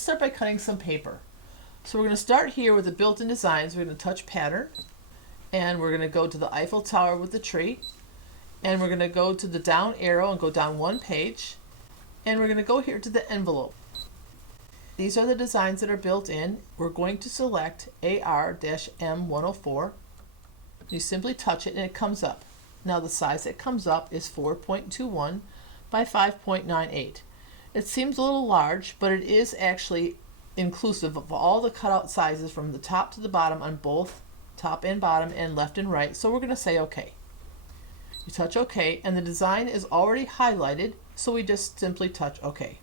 let's start by cutting some paper. So we're going to start here with the built-in designs. We're going to touch pattern, and we're going to go to the Eiffel Tower with the tree, and we're going to go to the down arrow and go down one page, and we're going to go here to the envelope. These are the designs that are built in. We're going to select AR-M104. You simply touch it and it comes up. Now the size that comes up is 4.21 by 5.98. It seems a little large, but it is actually inclusive of all the cutout sizes from the top to the bottom on both top and bottom and left and right. So we're going to say OK. You touch OK, and the design is already highlighted, so we just simply touch OK.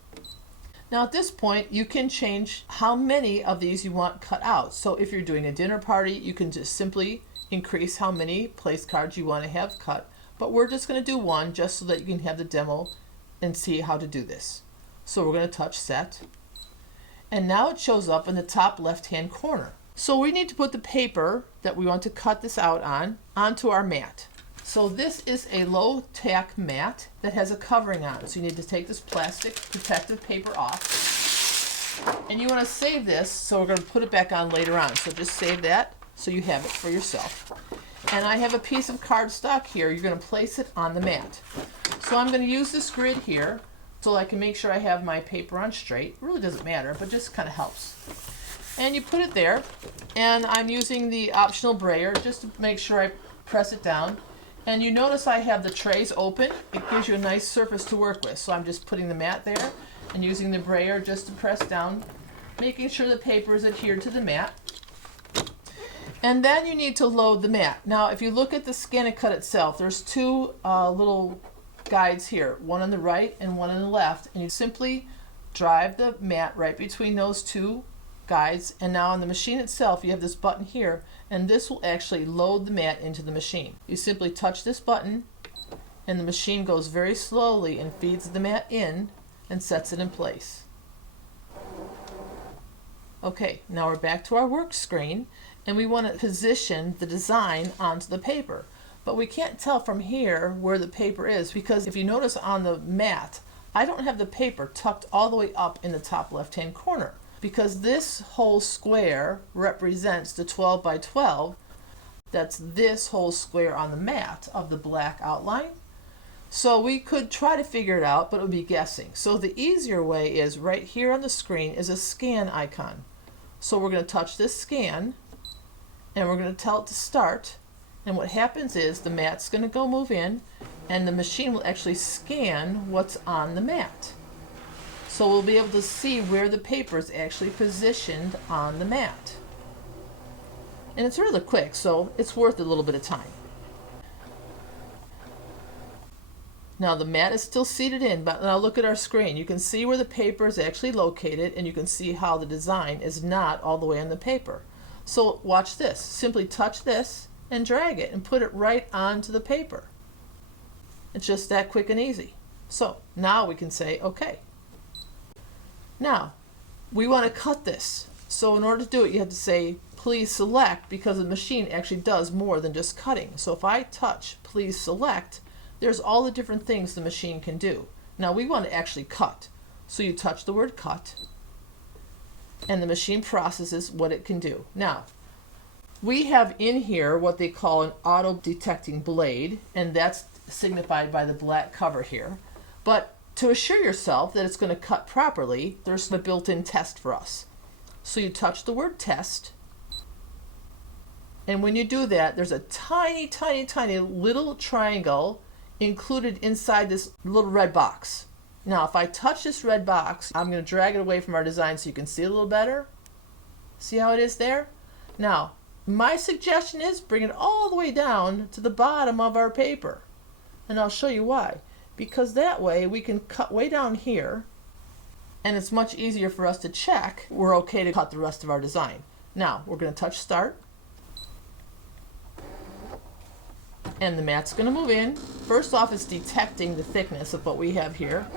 Now at this point, you can change how many of these you want cut out. So if you're doing a dinner party, you can just simply increase how many place cards you want to have cut. But we're just going to do one just so that you can have the demo and see how to do this. So we're going to touch Set. And now it shows up in the top left-hand corner. So we need to put the paper that we want to cut this out on onto our mat. So this is a low-tack mat that has a covering on. So you need to take this plastic protective paper off. And you want to save this, so we're going to put it back on later on. So just save that so you have it for yourself. And I have a piece of cardstock here. You're going to place it on the mat. So I'm going to use this grid here so I can make sure I have my paper on straight. It really doesn't matter, but just kind of helps. And you put it there, and I'm using the optional brayer just to make sure I press it down. And you notice I have the trays open. It gives you a nice surface to work with. So I'm just putting the mat there and using the brayer just to press down, making sure the paper is adhered to the mat. And then you need to load the mat. Now if you look at the ScanNCut itself, there's two little guides here, one on the right and one on the left, and you simply drive the mat right between those two guides, and now on the machine itself you have this button here, and this will actually load the mat into the machine. You simply touch this button and the machine goes very slowly and feeds the mat in and sets it in place. Okay, now we're back to our work screen, and we want to position the design onto the paper. But we can't tell from here where the paper is, because if you notice on the mat, I don't have the paper tucked all the way up in the top left-hand corner, because this whole square represents the 12 by 12. That's this whole square on the mat of the black outline. So we could try to figure it out, but it would be guessing. So the easier way is right here on the screen is a scan icon. So we're going to touch this scan, and we're going to tell it to start. And what happens is the mat's going to go move in, and the machine will actually scan what's on the mat. So we'll be able to see where the paper is actually positioned on the mat. And it's really quick, so it's worth a little bit of time. Now the mat is still seated in, but now look at our screen. You can see where the paper is actually located, and you can see how the design is not all the way on the paper. So watch this. Simply touch this and drag it and put it right onto the paper. It's just that quick and easy. So now we can say OK. Now we want to cut this. So in order to do it, you have to say please select, because the machine actually does more than just cutting. So if I touch please select, there's all the different things the machine can do. Now we want to actually cut. So you touch the word cut, and the machine processes what it can do. Now we have in here what they call an auto-detecting blade, and that's signified by the black cover here. But to assure yourself that it's going to cut properly, there's a built-in test for us. So you touch the word test, and when you do that, there's a tiny, tiny, tiny little triangle included inside this little red box. Now if I touch this red box, I'm going to drag it away from our design so you can see a little better. See how it is there? Now my suggestion is bring it all the way down to the bottom of our paper. And I'll show you why. Because that way we can cut way down here, and it's much easier for us to check we're okay to cut the rest of our design. Now we're going to touch start. And the mat's going to move in. First off, it's detecting the thickness of what we have here.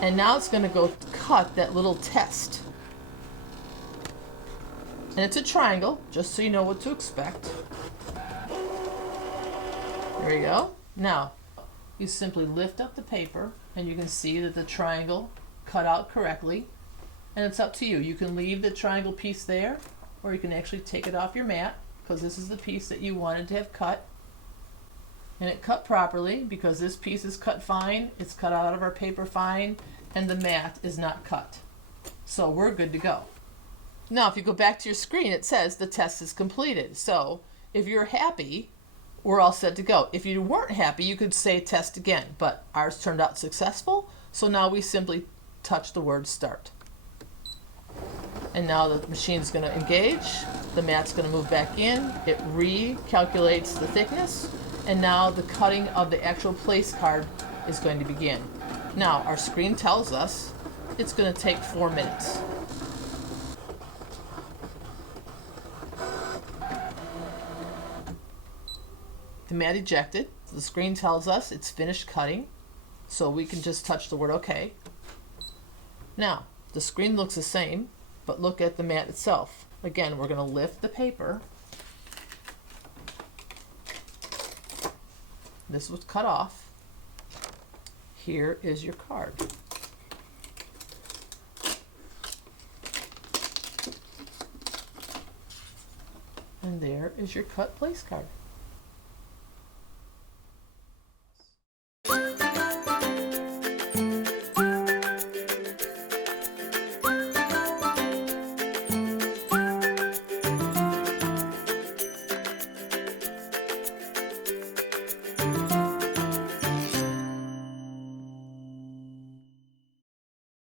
And now it's going to go cut that little test. And it's a triangle, just so you know what to expect. There you go. Now, you simply lift up the paper, and you can see that the triangle cut out correctly. And it's up to you. You can leave the triangle piece there, or you can actually take it off your mat, because this is the piece that you wanted to have cut. And it cut properly because this piece is cut fine, it's cut out of our paper fine, and the mat is not cut. So we're good to go. Now if you go back to your screen, it says the test is completed. So if you're happy, we're all set to go. If you weren't happy, you could say test again, but ours turned out successful, so now we simply touch the word start. And now the machine's going to engage, the mat's going to move back in, it recalculates the thickness, and now the cutting of the actual place card is going to begin. Now our screen tells us it's going to take 4 minutes. The mat ejected, the screen tells us it's finished cutting, so we can just touch the word OK. Now the screen looks the same, but look at the mat itself. Again, we're going to lift the paper. This was cut off. Here is your card. And there is your cut place card.